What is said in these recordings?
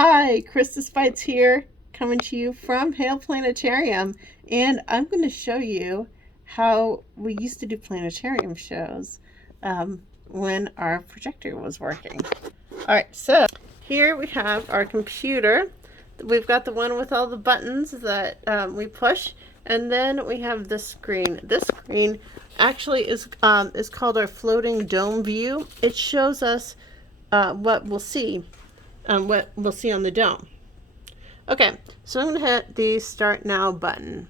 Hi, Christus Fights here, coming to you from Hale Planetarium, and I'm going to show you how we used to do planetarium shows when our projector was working. Alright, so here we have our computer. We've got the one with all the buttons that we push, and then we have this screen. This screen actually is called our floating dome view. It shows us what we'll see on the dome. Okay, so I'm going to hit the Start Now button.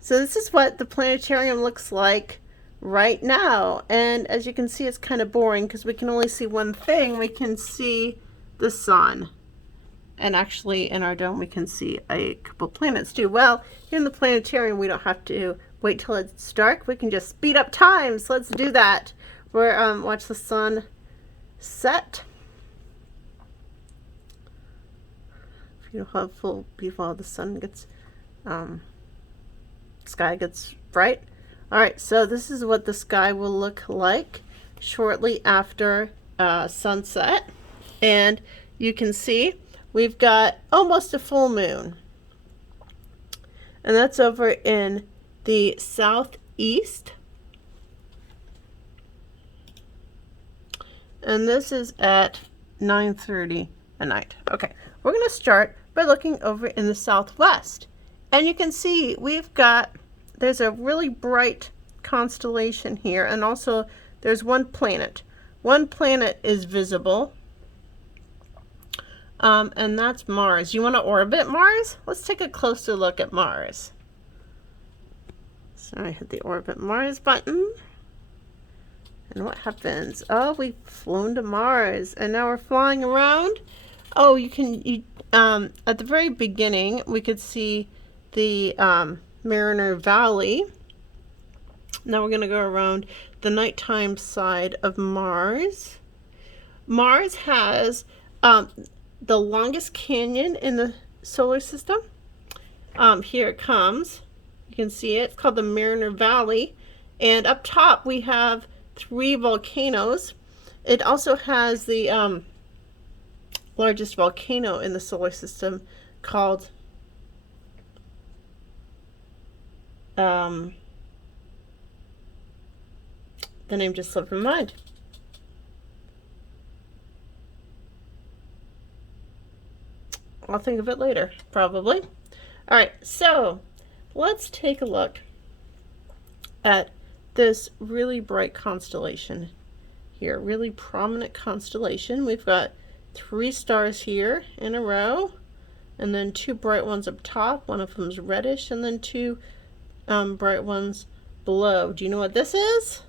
So this is what the planetarium looks like right now. And as you can see, it's kind of boring because we can only see one thing. We can see the sun. And actually in our dome we can see a couple planets too. Well, here in the planetarium we don't have to wait till it's dark. We can just speed up time. So let's do that. We're watch the sun set. Beautiful, beautiful. The sun gets sky gets bright. All right, so this is what the sky will look like shortly after sunset, and you can see we've got almost a full moon, and that's over in the southeast. And this is at 9:30 at night. Okay, we're going to start by looking over in the southwest. And you can see there's a really bright constellation here, and also there's one planet. One planet is visible, and that's Mars. You want to orbit Mars? Let's take a closer look at Mars. So I hit the Orbit Mars button. And what happens? Oh, we've flown to Mars, and now we're flying around. Oh, at the very beginning, we could see the Mariner Valley. Now we're going to go around the nighttime side of Mars. Mars has the longest canyon in the solar system. Here it comes. You can see it. It's called the Mariner Valley. And up top, we have 3 volcanoes. It also has the largest volcano in the solar system called the name just slipped my mind. I'll think of it later, probably. All right, so let's take a look at this really bright constellation here, really prominent constellation. We've got 3 stars here in a row, and then 2 bright ones up top. One of them's reddish, and then 2 bright ones below. Do you know what this is?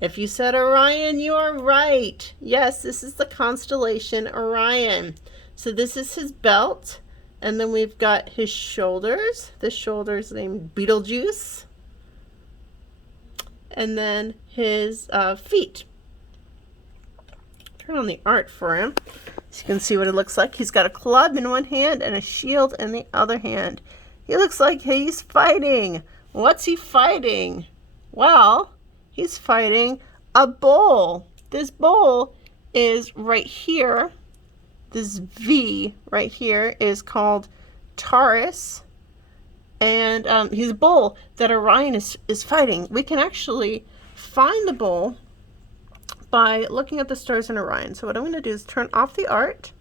If you said Orion, you are right. Yes, this is the constellation Orion. So this is his belt, and then we've got his shoulders. This shoulder is named Betelgeuse. And then his feet. Turn on the art for him so you can see what it looks like. He's got a club in one hand and a shield in the other hand. He looks like he's fighting. What's he fighting? Well, he's fighting a bull. This bull is right here. This V right here is called Taurus. And he's a bull that Orion is fighting. We can actually find the bull by looking at the stars in Orion. So what I'm going to do is turn off the art.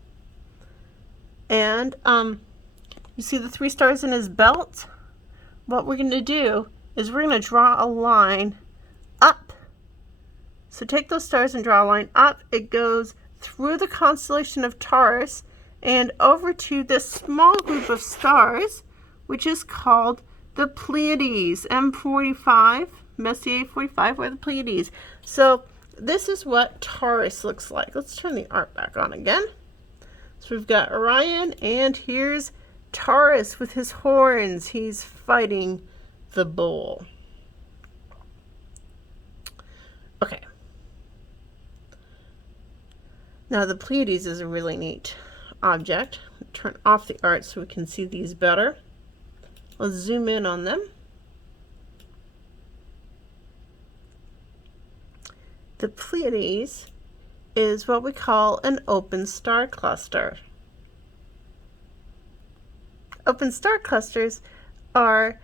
And you see the 3 stars in his belt? What we're going to do is we're going to draw a line up. So take those stars and draw a line up. It goes through the constellation of Taurus and over to this small group of stars, which is called the Pleiades, M45, Messier 45, or the Pleiades. So this is what Taurus looks like. Let's turn the art back on again. So we've got Orion, and here's Taurus with his horns. He's fighting the bull. Okay. Now the Pleiades is a really neat object. Turn off the art so we can see these better. Let's zoom in on them. The Pleiades is what we call an open star cluster. Open star clusters are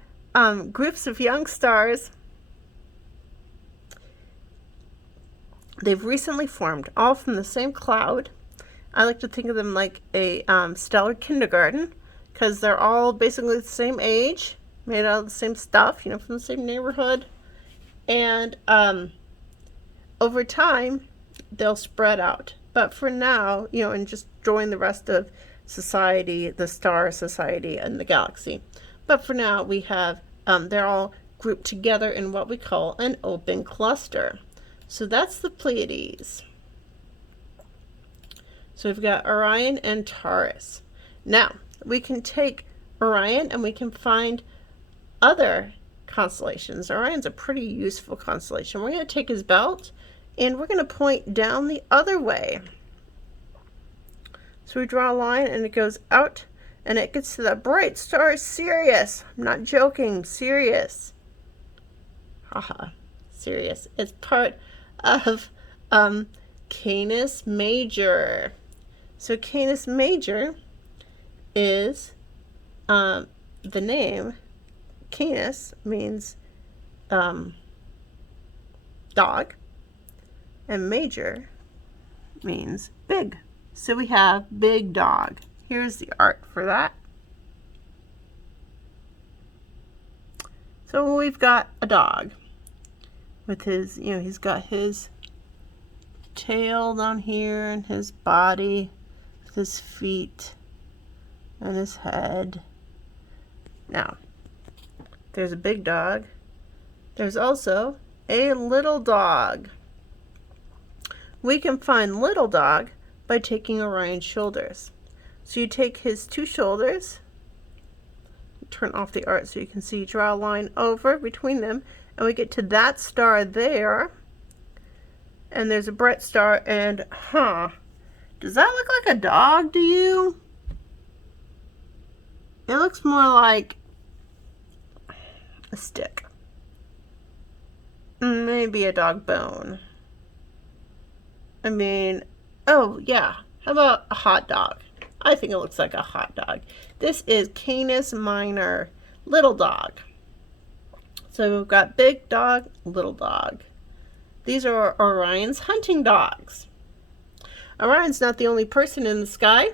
groups of young stars. They've recently formed, all from the same cloud. I like to think of them like a stellar kindergarten, because they're all basically the same age, made out of the same stuff, from the same neighborhood. And over time, they'll spread out. But for now, and just join the rest of society, the star society, and the galaxy. But for now, we have, they're all grouped together in what we call an open cluster. So that's the Pleiades. So we've got Orion and Taurus. Now, we can take Orion and we can find other constellations. Orion's a pretty useful constellation. We're going to take his belt and we're going to point down the other way. So we draw a line and it goes out and it gets to the bright star Sirius. I'm not joking, Sirius. Haha, Sirius. It's part of Canis Major. So Canis Major is the name. Canis means dog, and major means big. So we have big dog. Here's the art for that. So we've got a dog with his, he's got his tail down here and his body with his feet and his head. Now, there's a big dog. There's also a little dog. We can find little dog by taking Orion's shoulders. So you take his two shoulders, turn off the art so you can see, draw a line over between them, and we get to that star there. And there's a bright star, and does that look like a dog to you? It looks more like a stick. Maybe a dog bone. I mean, oh yeah, how about a hot dog? I think it looks like a hot dog. This is Canis Minor, little dog. So we've got big dog, little dog. These are Orion's hunting dogs. Orion's not the only person in the sky.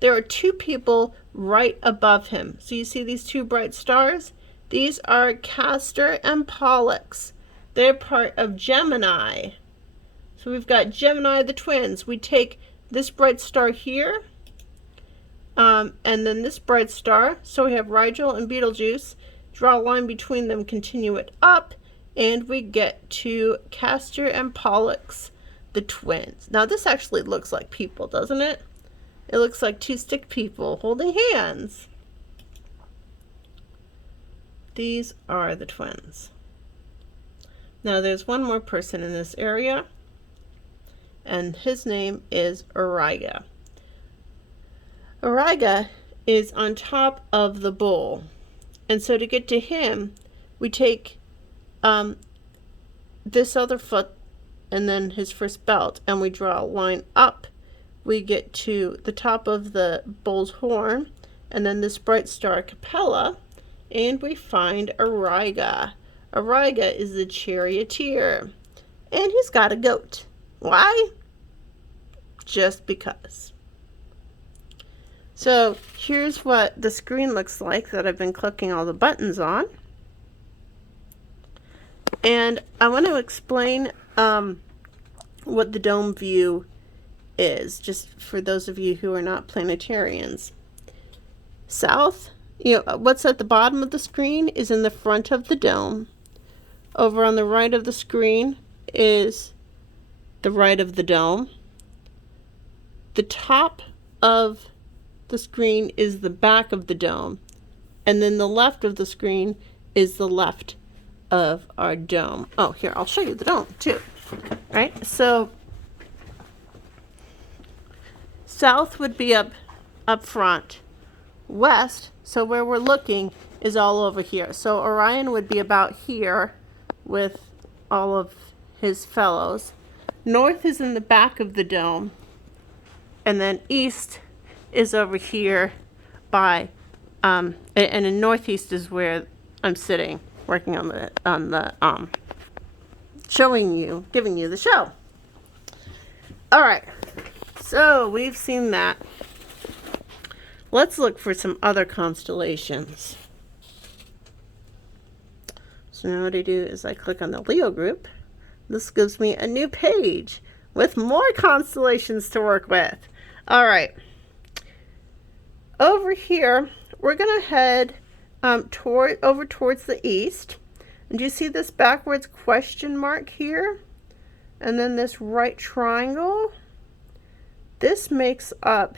There are two people right above him. So you see these two bright stars? These are Castor and Pollux. They're part of Gemini. So we've got Gemini, the twins. We take this bright star here, and then this bright star. So we have Rigel and Betelgeuse. Draw a line between them, continue it up, and we get to Castor and Pollux, the twins. Now this actually looks like people, doesn't it? It looks like two stick people holding hands. These are the twins. Now there's one more person in this area, and his name is Auriga. Auriga is on top of the bowl. And so to get to him, we take this other foot and then his first belt, and we draw a line up. We get to the top of the bull's horn, and then this bright star Capella, and we find Auriga. Auriga is the charioteer, and he's got a goat. Why? Just because. So here's what the screen looks like that I've been clicking all the buttons on. And I want to explain what the dome view is, just for those of you who are not planetarians. South, what's at the bottom of the screen is in the front of the dome. Over on the right of the screen is the right of the dome. The top of the screen is the back of the dome, and then the left of the screen is the left of our dome. Oh, here, I'll show you the dome too. Right? So south would be up front. West, so where we're looking, is all over here. So Orion would be about here with all of his fellows. North is in the back of the dome, and then east is over here by, and in northeast is where I'm sitting, working on the showing you, giving you the show. All right, so we've seen that. Let's look for some other constellations. So now what I do is I click on the Leo group. This gives me a new page with more constellations to work with. All right. Over here, we're going to head over towards the east. And do you see this backwards question mark here? And then this right triangle? This makes up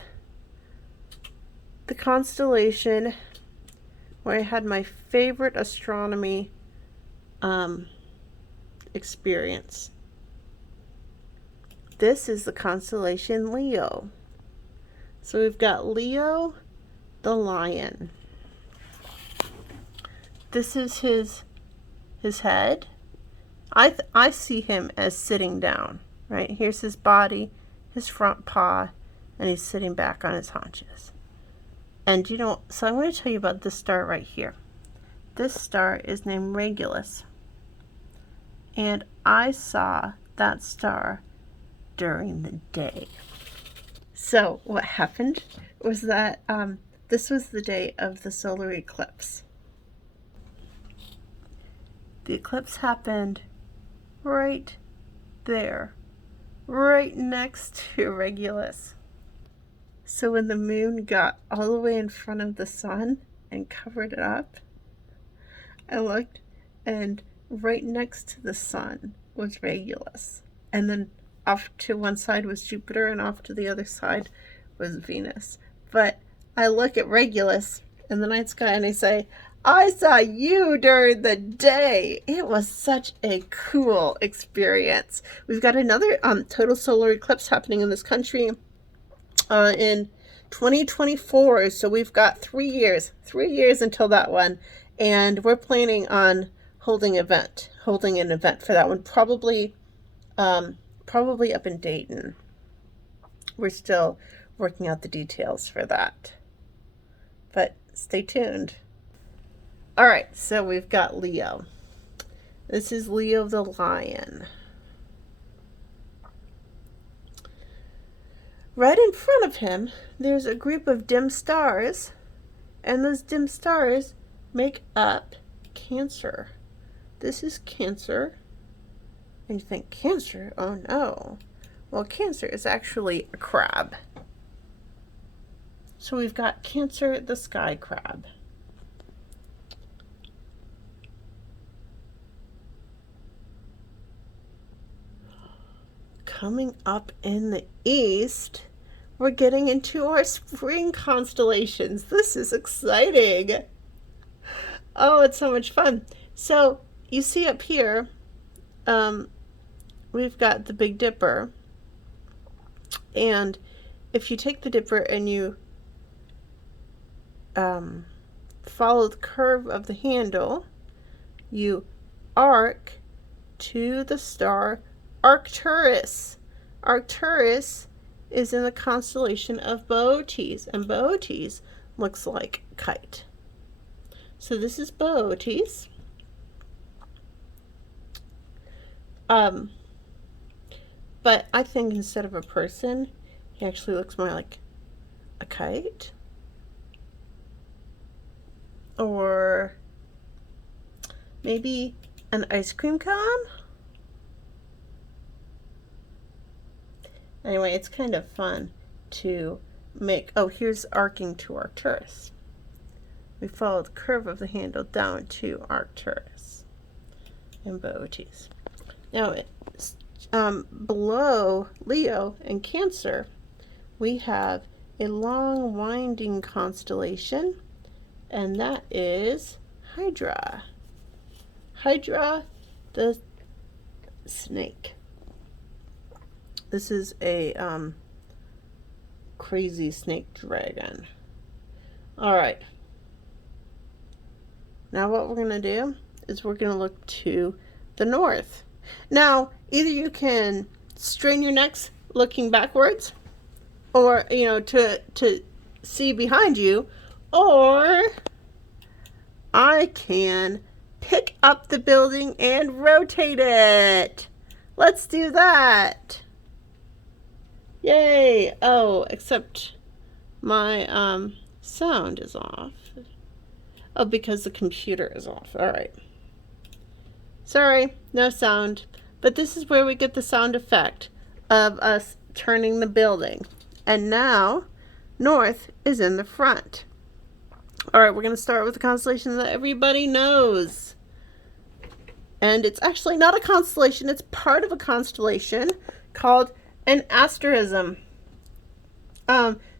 the constellation where I had my favorite astronomy experience. This is the constellation Leo. So we've got Leo the lion. This is his head. I see him as sitting down, right? Here's his body, his front paw, and he's sitting back on his haunches. And so I'm going to tell you about this star right here. This star is named Regulus. And I saw that star during the day. So what happened was that this was the day of the solar eclipse. The eclipse happened right there, right next to Regulus. So when the moon got all the way in front of the sun and covered it up, I looked, and right next to the sun was Regulus. And then off to one side was Jupiter, and off to the other side was Venus. But I look at Regulus in the night sky and I say, I saw you during the day. It was such a cool experience. We've got another total solar eclipse happening in this country in 2024. So we've got 3 years until that one. And we're planning on holding an event for that one, probably up in Dayton. We're still working out the details for that, but stay tuned. All right, so we've got Leo. This is Leo the lion. Right in front of him, there's a group of dim stars, and those dim stars make up Cancer. This is Cancer. And you think, Cancer? Oh no. Well, Cancer is actually a crab. So we've got Cancer the sky crab. Coming up in the east, we're getting into our spring constellations. This is exciting. Oh, it's so much fun. So you see up here, we've got the Big Dipper. And if you take the Dipper and you follow the curve of the handle, you arc to the star Arcturus. Arcturus is in the constellation of Boötes, and Boötes looks like a kite. So this is Boötes. But I think instead of a person, he actually looks more like a kite. Or maybe an ice cream cone. Anyway, it's kind of fun to make. Oh, here's arcing to Arcturus. We follow the curve of the handle down to Arcturus and Boötes. Now, below Leo and Cancer, we have a long winding constellation, and that is Hydra. Hydra the snake. This is a crazy snake dragon. All right. Now what we're going to do is we're going to look to the north. Now, Either you can strain your necks looking backwards, or to see behind you, or I can pick up the building and rotate it. Let's do that. Yay. Oh, except my sound is off. Oh, because the computer is off. All right. Sorry, no sound. But this is where we get the sound effect of us turning the building. And now, north is in the front. All right, we're going to start with the constellation that everybody knows. And it's actually not a constellation. It's part of a constellation called an asterism.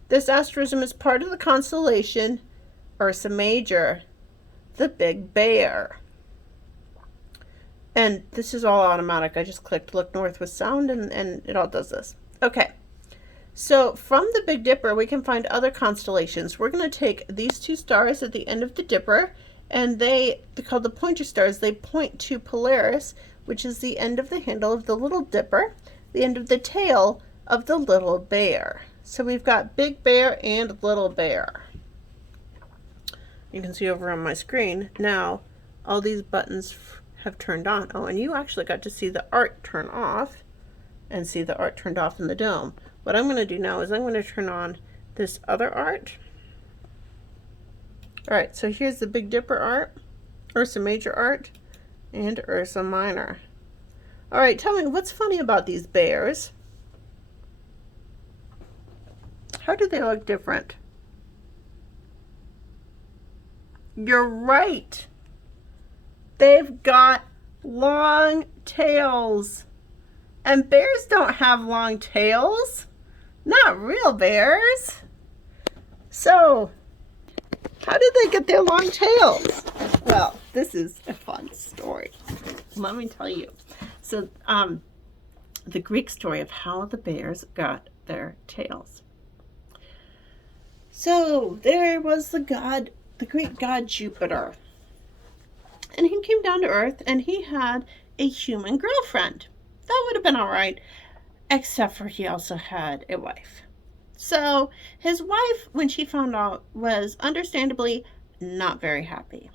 This asterism is part of the constellation Ursa Major, the Big Bear. And this is all automatic. I just clicked look north with sound and it all does this. Okay. So from the Big Dipper, we can find other constellations. We're going to take these two stars at the end of the Dipper, and they're called the pointer stars. They point to Polaris, which is the end of the handle of the Little Dipper, the end of the tail of the Little Bear. So we've got Big Bear and Little Bear. You can see over on my screen now all these buttons have turned on. Oh, and you actually got to see the art turn off and see the art turned off in the dome. What I'm going to do now is I'm going to turn on this other art. All right, so here's the Big Dipper art, Ursa Major art, and Ursa Minor. All right, tell me, what's funny about these bears? How do they look different? You're right. They've got long tails. And bears don't have long tails. Not real bears. So, how did they get their long tails? Well, this is a fun story. Let me tell you. So, the Greek story of how the bears got their tails. So, there was the Greek god Jupiter. And he came down to Earth and he had a human girlfriend. That would have been all right, except for he also had a wife. So his wife, when she found out, was understandably not very happy.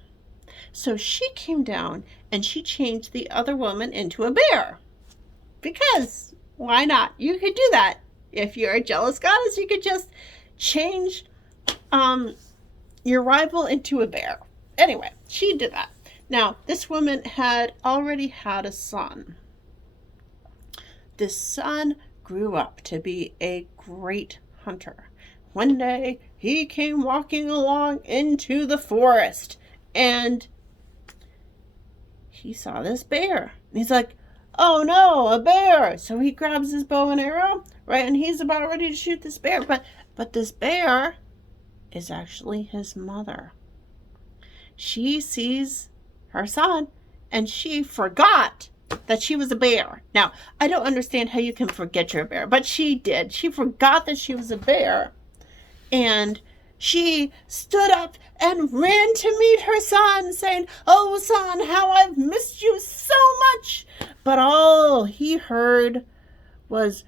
So she came down and she changed the other woman into a bear. Because why not? You could do that. If you're a jealous goddess, you could just change your rival into a bear. Anyway, she did that. Now, this woman had already had a son. This son grew up to be a great hunter. One day, he came walking along into the forest, and he saw this bear. He's like, oh no, a bear! So he grabs his bow and arrow, right, and he's about ready to shoot this bear, but this bear is actually his mother. She sees her son, and she forgot that she was a bear. Now, I don't understand how you can forget you're a bear, but she did. She forgot that she was a bear, and she stood up and ran to meet her son, saying, oh, son, how I've missed you so much. But all he heard was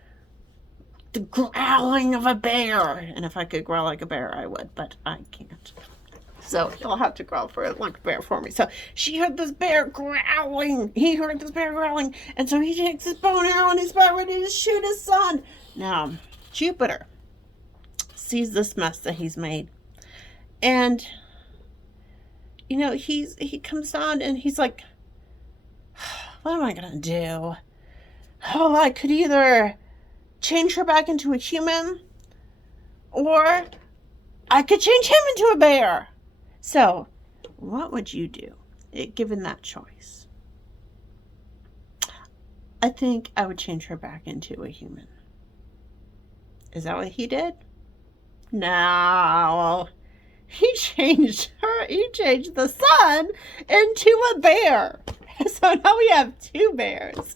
the growling of a bear. And if I could growl like a bear, I would, but I can't. So he'll have to growl like a bear for me. So she heard this bear growling. He heard this bear growling. And so he takes his bow and arrow and he's about ready to shoot his son. Now, Jupiter sees this mess that he's made. And, you know, he comes down and he's like, what am I going to do? Oh, I could either change her back into a human or I could change him into a bear. So, what would you do, given that choice? I think I would change her back into a human. Is that what he did? No. He changed the sun into a bear. So now we have two bears.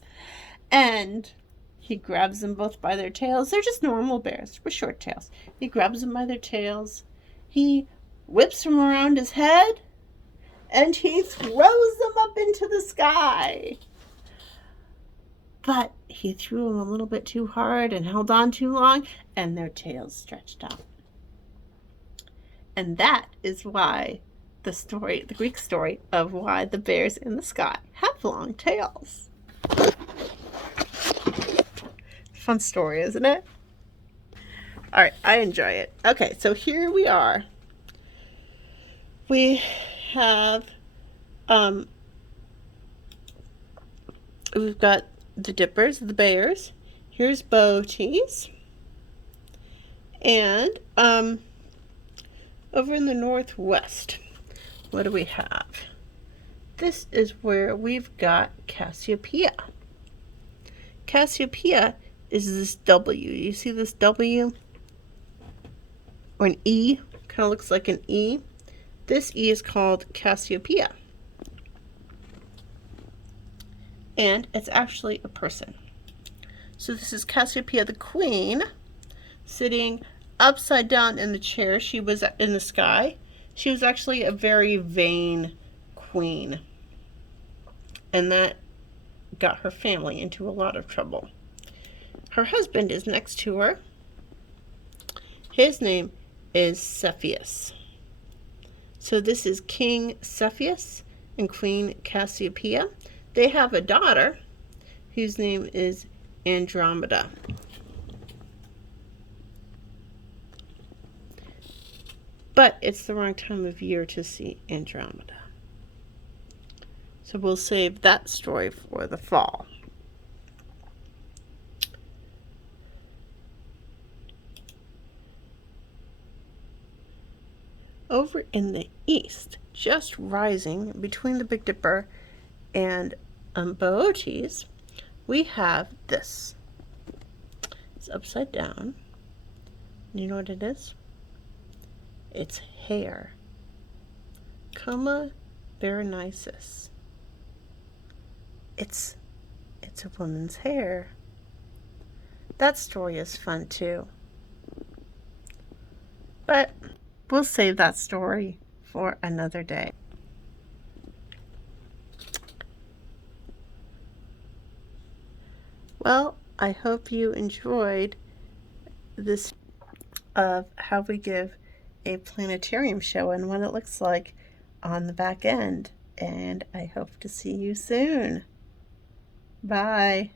And he grabs them both by their tails. They're just normal bears with short tails. He grabs them by their tails. He whips them around his head, and he throws them up into the sky. but he threw them a little bit too hard and held on too long, and their tails stretched out. And that is why the Greek story of why the bears in the sky have long tails. Fun story, isn't it? All right, I enjoy it. Okay, so here we are. We have, we've got the dippers, the bears. Here's Boaties. And, over in the northwest, what do we have? This is where we've got Cassiopeia. Cassiopeia is this W. You see this W? Or an E? Kind of looks like an E. This E is called Cassiopeia. And it's actually a person. So this is Cassiopeia the queen, sitting upside down in the chair. She was in the sky. She was actually a very vain queen. And that got her family into a lot of trouble. Her husband is next to her. His name is Cepheus. So this is King Cepheus and Queen Cassiopeia. They have a daughter whose name is Andromeda. But it's the wrong time of year to see Andromeda. So we'll save that story for the fall. Over in the east, just rising between the Big Dipper and Boötes, we have this. It's upside down. You know what it is? It's hair. Coma Berenices. It's a woman's hair. That story is fun too. But we'll save that story for another day. Well, I hope you enjoyed this of how we give a planetarium show and what it looks like on the back end. And I hope to see you soon. Bye.